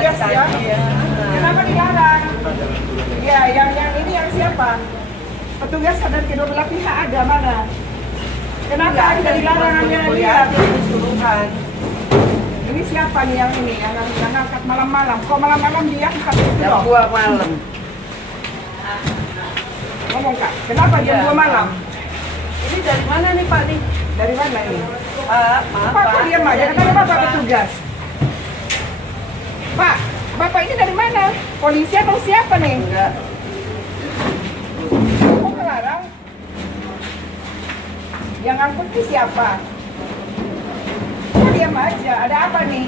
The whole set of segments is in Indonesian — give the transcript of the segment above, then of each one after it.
Yes, ya. Kenapa dilarang? Ya, yang ini yang siapa? Petugas dan kedua belah pihak ada mana? Kenapa kita dilarang lihat? Ini siapa nih yang ini yang angkat malam-malam? Kok malam-malam dia angkat itu? Jam 2 malam. Ngomong Kak, kenapa jam 2 malam? Ini dari mana nih Pak nih? Dari mana ini? Pak, maaf Pak, Pak. kok diam aja? Katanya Bapak petugas. Pak, Bapak ini dari mana? Polisi atau siapa nih? Enggak. Kok melarang? Yang angkut ini siapa? Kok diam aja? Ada apa nih?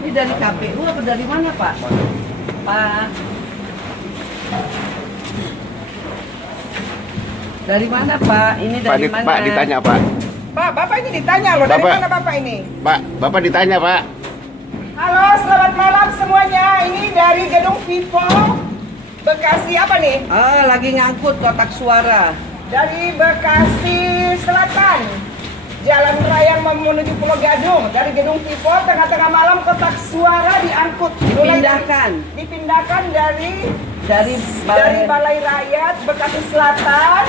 Ini dari KPU apa dari mana Pak? Pak. Dari mana Pak? Ini dari mana? Pak ditanya Pak. Pak, Bapak ini ditanya loh. Dari Bapak. mana Bapak ini? Pak, Bapak ditanya Pak. Halo, selamat malam semuanya. Ini dari Gedung Vivo Bekasi apa nih? Lagi ngangkut kotak suara. Dari Bekasi Selatan, Jalan Raya menuju Pulau Gadung. Dari Gedung Vivo, tengah-tengah malam kotak suara diangkut. Dipindahkan dari Balai Rakyat Bekasi Selatan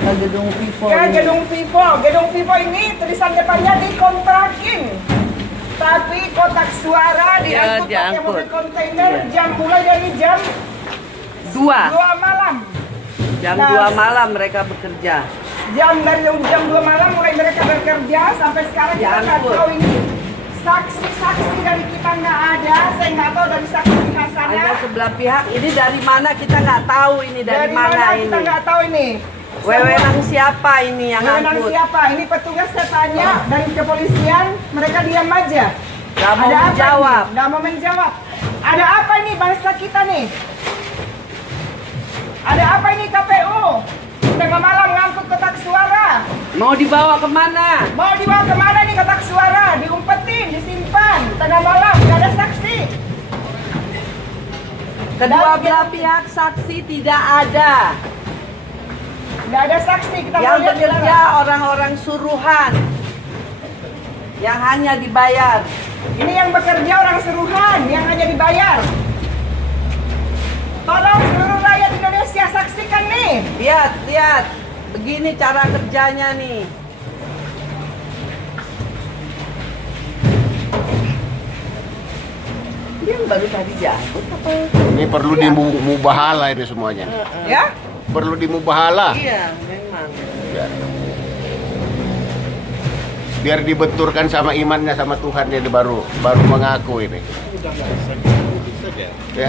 ke Gedung Vivo. ke Gedung Vivo. Gedung Vivo ini tulisan depannya dikontrakin. Tapi kotak suara diangkut pakai mobil kontainer mulai dari jam 2 malam. Jam 2 malam mereka bekerja. Jam 2 malam mulai mereka bekerja sampai sekarang kita nggak tahu ini. Saksi-saksi dari kita nggak ada, saya nggak tahu dari saksi pihak sana. Ada sebelah pihak, ini dari mana kita nggak tahu ini dari mana ini. Kita nggak tahu ini. Wewenang siapa ini yang Wewenang ngangkut? siapa? Ini petugas saya tanya dari kepolisian, mereka diam aja. Nggak mau Ada apa menjawab. ini? Nggak mau menjawab. Ada apa ini bangsa kita nih? Ada apa ini KPU? Tengah malam ngangkut kotak suara. Mau dibawa kemana? Mau dibawa kemana nih kotak suara? Diumpetin, disimpan. Tengah malam, nggak ada saksi. Kedua belah pihak saksi tidak ada. Nggak ada saksi, kita Yang mau lihat bekerja dilarang. orang-orang suruhan yang hanya dibayar. Ini yang bekerja orang suruhan, yang hanya dibayar. Tolong seluruh rakyat Indonesia saksikan nih. Lihat, begini cara kerjanya nih. Dia baru tadi jatuh apa? Ini perlu dimubahala ini semuanya. Ya? Perlu dimubahala. Iya, memang. Biar dibenturkan sama imannya sama Tuhan dia baru mengaku ini. Ya.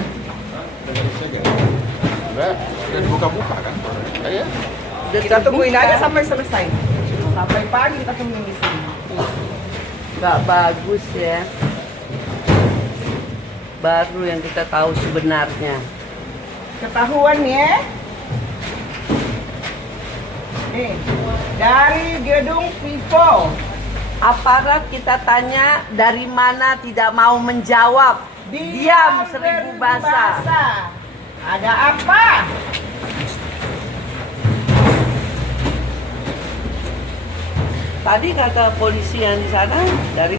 Udah dibuka-buka kan? Ya. Kita tungguin aja sampai selesai. Sampai pagi kita tungguin di sini. Nggak bagus ya. Baru yang kita tahu sebenarnya. Ketahuan ya. Nih, dari Gedung Vivo. Aparat kita tanya dari mana tidak mau menjawab. Diam seribu bahasa. Ada apa? Tadi kata polisi yang di sana dari